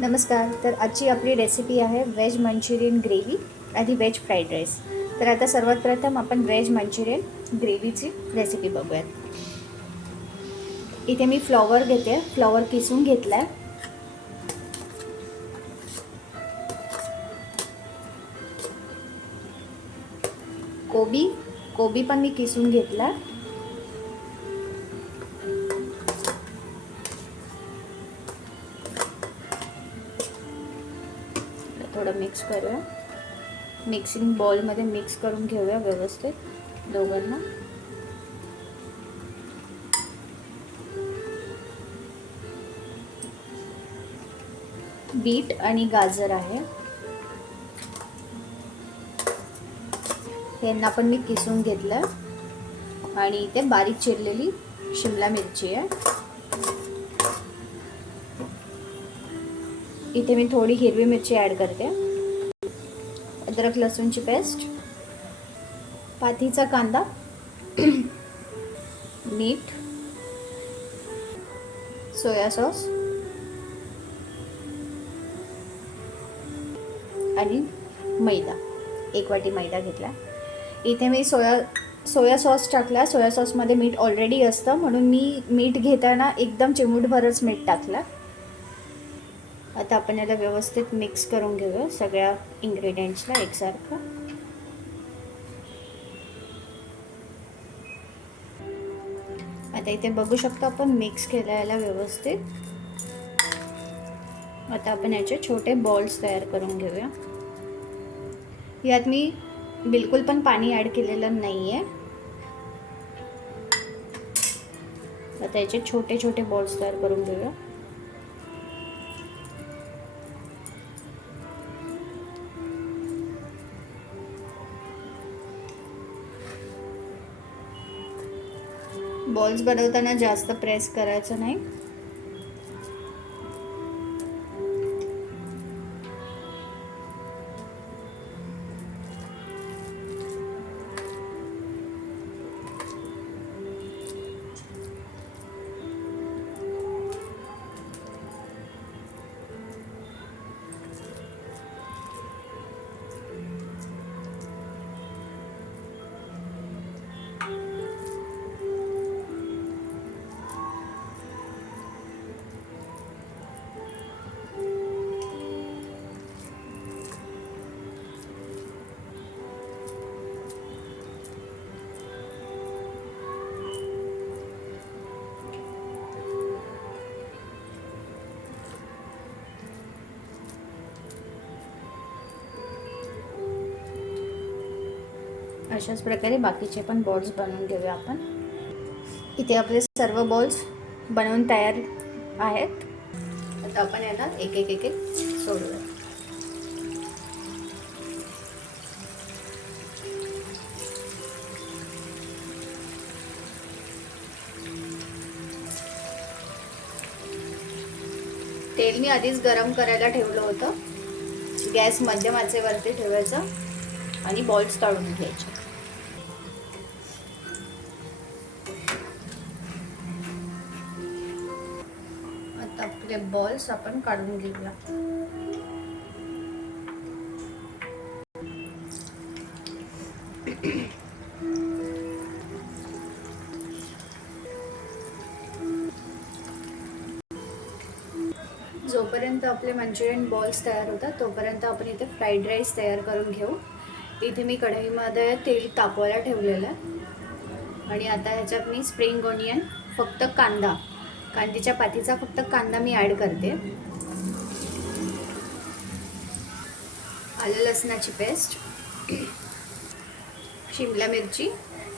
नमस्कार. तर आजची आपली रेसिपी आहे व्हेज मंचुरियन ग्रेव्ही आणि व्हेज फ्राईड राईस. तर आता सर्वात प्रथम आपण व्हेज मंचुरियन ग्रेव्हीची रेसिपी बघूयात. इथे मी फ्लॉवर घेते. फ्लॉवर किसून घेतला आहे. कोबी पण मी किसून घेतला. थोडं मिक्स करूया. मिक्सिंग बॉलमध्ये मिक्स करून घेऊया व्यवस्थित दोघांना. बीट आणि गाजर आहे, यांना पण मी किसून घेतलं. आणि इथे बारीक चिरलेली शिमला मिरची आहे. इथे मी थोडी हिरवी मिरची ॲड करते. अद्रक लसूणची पेस्ट, पातीचा कांदा, मीठ, सोया सॉस आणि मैदा. 1 वाटी मैदा घेतला. इथे मी सोया सॉस टाकला. सोया सॉसमध्ये मीठ ऑलरेडी असतं म्हणून मी मीठ घेताना एकदम चिमूटभरच मीठ टाकलं. आता आपण याला व्यवस्थित मिक्स करून घेऊया सगळ्या इन्ग्रेडियंट्सला एकसारखं. आता इथे बघू शकतो आपण मिक्स केलं याला व्यवस्थित. आता आपण याचे छोटे बॉल्स तयार करून घेऊया. यात मी बिलकुल पण पाणी ॲड केलेलं नाही आहे. आता याचे छोटे छोटे बॉल्स तयार करून घेऊया. बॉल्स बनवताना जास्त प्रेस करायचं नाही. अशाच प्रकारे बाकीचे पण बॉल्स बनवून घेऊया आपण. इथे आपले सर्व बॉल्स बनवून तयार आहेत. आता आपण याला एक एक एक एक सोडूया. तेल मी आधीच गरम करायला ठेवलं होतं. गॅस मध्यम आचेवरती ठेवायचा आणि बॉल्स तळून घ्यायचे. आता आपले बॉल्स आपण काढून घेऊया. जोपर्यंत आपले मंचुरियन बॉल्स तयार होतात तोपर्यंत आपण इथे फ्राईड राईस तयार करून घेऊ. इथे मी कढईमध्ये तेल तापवायला ठेवलेलं आहे आणि आता ह्याच्यात मी स्प्रिंग ऑनियन, फक्त कांद्याच्या पातीचा फक्त कांदा मी ॲड करते. आलं लसणाची पेस्ट, शिमला मिरची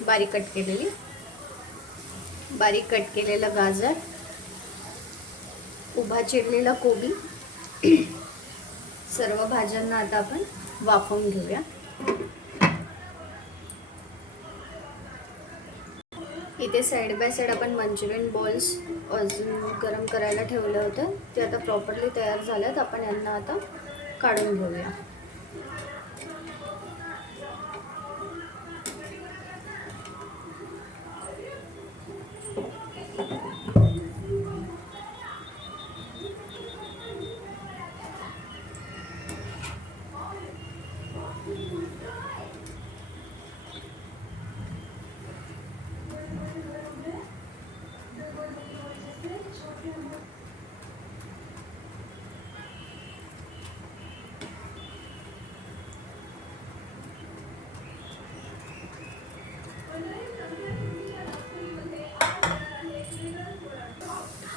बारीक कट केलेली, बारीक कट केलेलं गाजर, उभा चिरलेला कोबी. सर्व भाज्यांना आता आपण वाफवून घेऊया. इथे साईड बाय साईड आपण मंचुरियन बॉल्स अजून गरम करायला ठेवलं होतं. ते आता प्रॉपरली तयार झालेत. आपण यांना आता काढून घेऊया.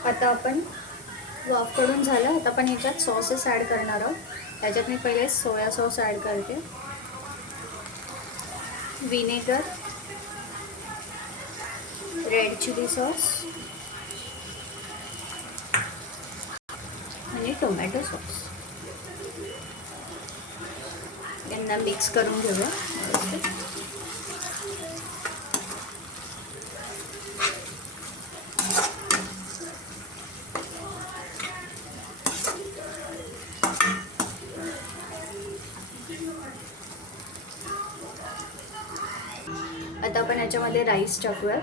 आता आपण वाफ करून झालं. आता आपण याच्यात सॉसेस ॲड करणार आहोत. त्याच्यात मी पहिले सोया सॉस ॲड करते, विनेगर, रेड चिली सॉस आणि टोमॅटो सॉस. यांना मिक्स करून घेऊया. आता आपण याच्यामध्ये राईस टाकूया.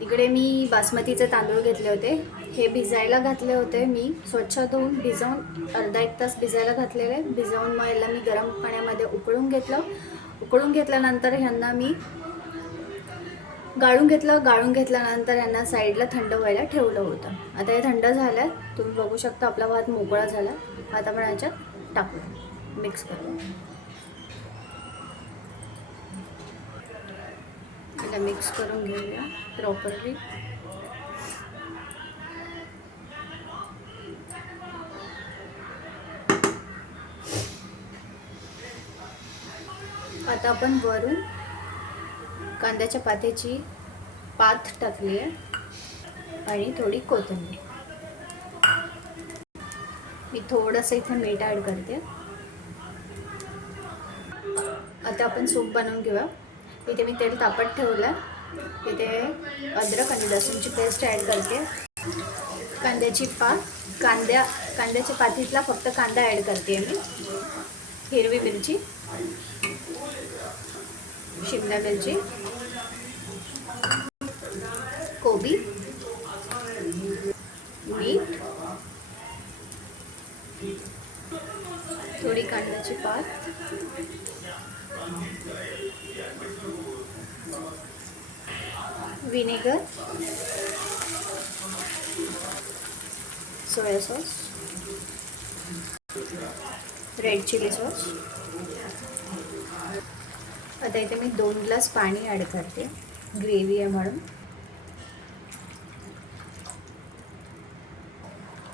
इकडे मी बासमतीचे तांदूळ घेतले होते. हे भिजायला घातले होते मी, स्वच्छ धुवून भिजवून अर्धा एक तास भिजायला घातलेले. भिजवून मग याला मी गरम पाण्यामध्ये उकळून घेतलं. उकळून घेतल्यानंतर ह्यांना मी गाळून घेतलं. गाळून घेतल्यानंतर यांना साईडला थंड व्हायला ठेवलं होतं. आता हे थंड झालं. तुम्ही बघू शकता आपला भात मोकळा झाला. आता आपण याच्यात टाकू, मिक्स करू. आता मिक्स करून घेऊया प्रॉपरली. आता आपण वरून कांद्याच्या पात्याची पात टाकली आहे आणि थोडी कोथिंबीर. मी थोडंसं इथे मीठ ॲड करते. आता आपण सूप बनवून घेऊया. इथे मी तेल तापत ठेवलं. इथे अद्रक आणि लसूणची पेस्ट ॲड करते. कांद्याची कांद्याच्या पातीतला फक्त कांदा ॲड करते मी. हिरवी मिरची, शिमला मिरची, कोबी, मीठ, थोडी कांद्याची पात, vinegar, soya sauce, red chilli sauce. आता इथे मी 2 ग्लास पाणी ॲड करते, ग्रेव्ही आहे म्हणून.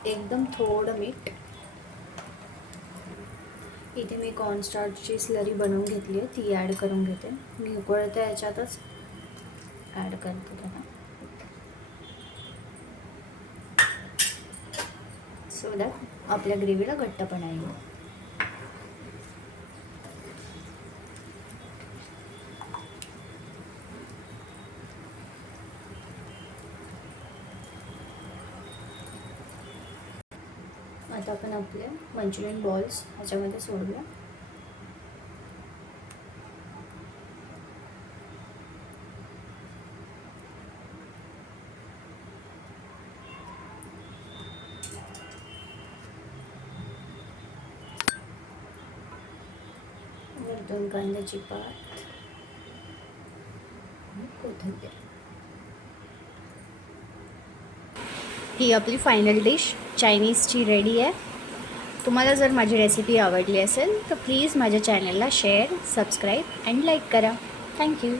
एकदम थोडं मीठ. इथे मी कॉर्नस्टार्चची स्लरी बनवून घेतली आहे, ती ॲड करून घेते. मी उकळते याच्यातच ॲड करते त्याला, सो दॅट आपल्या ग्रेव्हीला घट्टपणा येईल. आता आपण आपले मंचुरियन बॉल्स ह्याच्यामध्ये सोडूया. वरतून कांद्याची पात, कोथिंबीर. ही आपली फायनल डिश चायनीजची रेडी आहे. तुम्हाला जर माझी रेसिपी आवडली असेल तर प्लीज माझ्या चॅनलला शेअर, सबस्क्राईब अँड लाईक करा. थँक्यू.